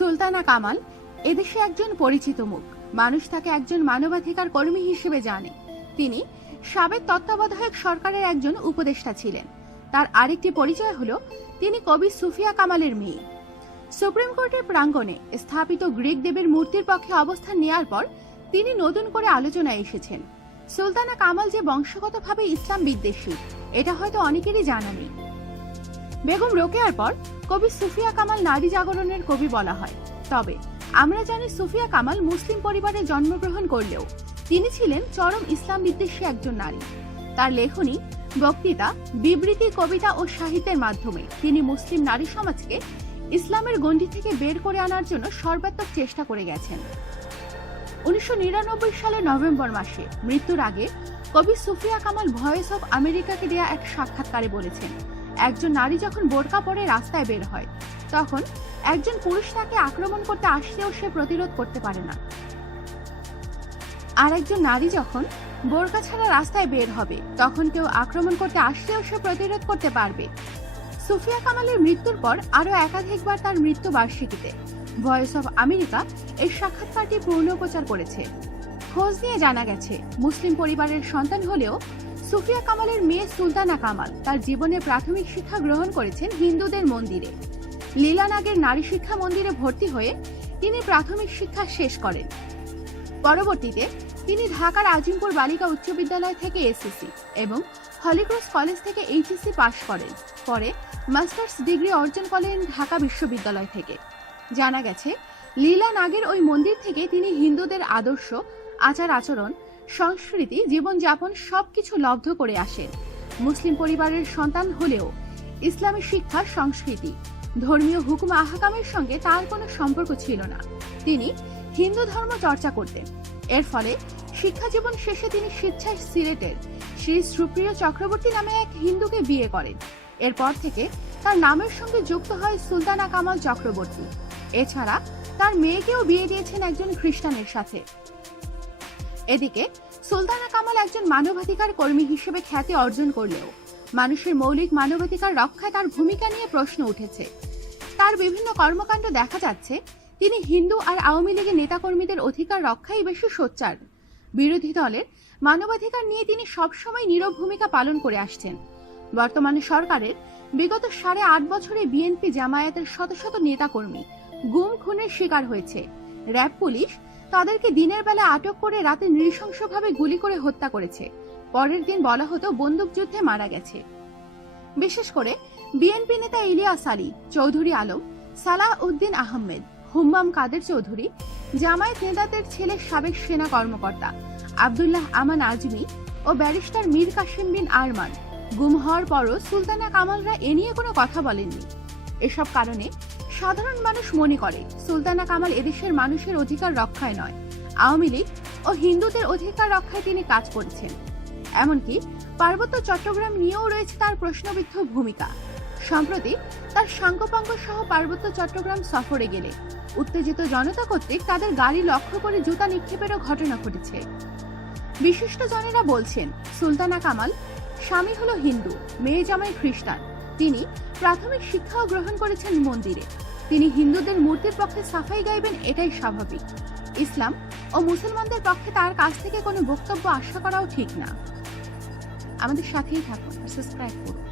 সুলতানা কামাল এদেশে একজন পরিচিত মুখ। মানুষ তাকে একজন মানবাধিকার কর্মী হিসেবে জানে। তিনি সাবেক তত্ত্বাবধায়ক সরকারের একজন উপদেষ্টা ছিলেন। তার আরেকটি পরিচয় হলো, তিনি কবি সুফিয়া কামালের মেয়ে। সুপ্রিম কোর্টের প্রাঙ্গণে স্থাপিত গ্রিক দেবের মূর্তির পক্ষে অবস্থান নেওয়ার পর তিনি নতুন করে আলোচনায় এসেছেন। সুলতানা কামাল যে বংশগতভাবে ইসলাম বিদ্বেষী, এটা হয়তো অনেকেরই জানা নেই। বেগম রোকেয়ার পর কবি সুফিয়া কামাল নারী জাগরণের কবি বলা হয়। তবে, আমরা জানি সুফিয়া কামাল মুসলিম পরিবারে জন্মগ্রহণ করলেও তিনি ছিলেন চরম ইসলাম বিদ্বেষী একজন নারী। তার লেখনী, বক্তৃতা, বিবৃতি, কবিতা ও সাহিত্যের মাধ্যমে তিনি মুসলিম নারী সমাজকে ইসলামের গণ্ডি থেকে বের করে আনার জন্য সর্বাত্মক চেষ্টা করে গেছেন। উনিশশো নিরানব্বই সালের নভেম্বর মাসে মৃত্যুর আগে কবি সুফিয়া কামাল ভয়েস অব আমেরিকাকে দেয়া এক সাক্ষাৎকারে বলেছেন একজন নারী যখন বোরকা পরে রাস্তায় বের হয়, তখন একজন পুরুষ তাকে আক্রমণ করতে আসলেও সে প্রতিরোধ করতে পারে না। আর একজন নারী যখন বোরকা ছাড়া রাস্তায় বের হবে, তখন কেউ আক্রমণ করতে আসলেও সে প্রতিরোধ করতে পারবে। সুফিয়া কামালের মৃত্যুর পর আরও একাধিকবার তার মৃত্যু বার্ষিকীতে। ভয়েস অফ আমেরিকা এই সাক্ষাৎকারটি পুনঃপ্রচার করেছে। খোঁজ নিয়ে জানা গেছে, মুসলিম পরিবারের সন্তান হলেও সুফিয়া কামালের মেয়ে সুলতানা কামাল তার জীবনে প্রাথমিক শিক্ষা গ্রহণ করেছেন হিন্দুদের মন্দিরে। লীলানাগের নারী শিক্ষা মন্দিরে ভর্তি হয়ে তিনি প্রাথমিক শিক্ষা শেষ করেন। পরবর্তীতে তিনি ঢাকার আজিমপুর বালিকা উচ্চ বিদ্যালয় থেকে এসএসসি এবং হলিক্রস কলেজ থেকে এইচএসসি পাশ করেন। পরে মাস্টার্স ডিগ্রি অর্জন করেন ঢাকা বিশ্ববিদ্যালয় থেকে। জানা গেছে লীলা নাগের ওই মন্দির থেকে তিনি হিন্দুদের আদর্শ আচার আচরণ সংস্কৃতি, জীবনযাপন সবকিছু লব্ধ করে আসেন মুসলিম পরিবারের সন্তান হলেও ইসলামী শিক্ষা, সংস্কৃতি, ধর্মীয় হুকুম আহকামের সঙ্গে তার কোনো সম্পর্ক ছিল না। তিনি হিন্দু ধর্ম চর্চা করতেন। এর ফলে শিক্ষা জীবন শেষে তিনি স্বেচ্ছায় সিলেটের শ্রী সুপ্রিয় চক্রবর্তী নামে এক হিন্দুকে বিয়ে করেন। এরপর থেকে তার নামের সঙ্গে যুক্ত হয় সুলতানা কামাল চক্রবর্তী। এছাড়া তার মেয়েকেও বিয়ে দিয়েছেন একজন খ্রিস্টানের সাথে। এদিকে সুলতানা কামাল একজন মানবাধিকার কর্মী হিসেবে খ্যাতি অর্জন করলেও মানুষের মৌলিক মানবাধিকার রক্ষায় তার ভূমিকা নিয়ে প্রশ্ন উঠেছে। তার বিভিন্ন কর্মকাণ্ড দেখা যাচ্ছে, তিনি হিন্দু আর আওয়ামী লীগের নেতাকর্মীদের অধিকার রক্ষাই বেশি সোচ্চার। বিরোধী দলের মানবাধিকার নিয়ে তিনি সবসময় নীরব ভূমিকা পালন করে আসছেন। বর্তমানে সরকারের বিগত সাড়ে আট বছরে বিএনপি জামায়াতের শত শত নেতাকর্মী গুম, খুনের শিকার হয়েছে। র্যাব পুলিশ তাদেরকে দিনের বেলা আটক করে রাতে নৃশংসভাবে গুলি করে হত্যা করেছে। পরের দিন বলা হতো বন্দুকযুদ্ধে মারা গেছে। বিশেষ করে বিএনপি নেতা ইলিয়াস আলী, চৌধুরী আলম, সালাহ উদ্দিন আহমেদ, হুম্মাম কাদের চৌধুরী, জামায়াত নেতাদের ছেলে সাবেক সেনা কর্মকর্তা আব্দুল্লাহ আমান আজমি ও ব্যারিস্টার মীর কাসিম বিন আরমান। গুম হওয়ার পরও সুলতানা কামালরা এ নিয়ে কোনো কথা বলেননি। এসব কারণে সাধারণ মানুষ মনে করে, সুলতানা কামাল এদেশের মানুষের অধিকার রক্ষায় নয়। আওয়ামী লীগ ও হিন্দুদের অধিকার রক্ষায় তিনি কাজ করেছেন। এমনকি পার্বত্য চট্টগ্রাম নিয়েও রয়েছে তার প্রশ্নবিদ্ধ ভূমিকা। সম্প্রতি তার সাঙ্গপাঙ্গ সহ পার্বত্য চট্টগ্রাম সফরে গেলে, উত্তেজিত জনতা কর্তৃক তাদের গাড়ি লক্ষ্য করে জুতা নিক্ষেপেরও ঘটনা ঘটেছে। বিশিষ্ট জনেরা বলছেন, সুলতানা কামাল স্বামী হলো হিন্দু, মেয়ে জামাই খ্রিস্টান। তিনি প্রাথমিক শিক্ষাও গ্রহণ করেছেন মন্দিরে। তিনি হিন্দুদের মূর্তির পক্ষে সাফাই গাইবেন এটাই স্বাভাবিক। ইসলাম ও মুসলমানদের পক্ষে তার কাছ থেকে কোনো বক্তব্য আশা করাও ঠিক না। আমাদের সাথেই থাকুন সাবস্ক্রাইব করুন।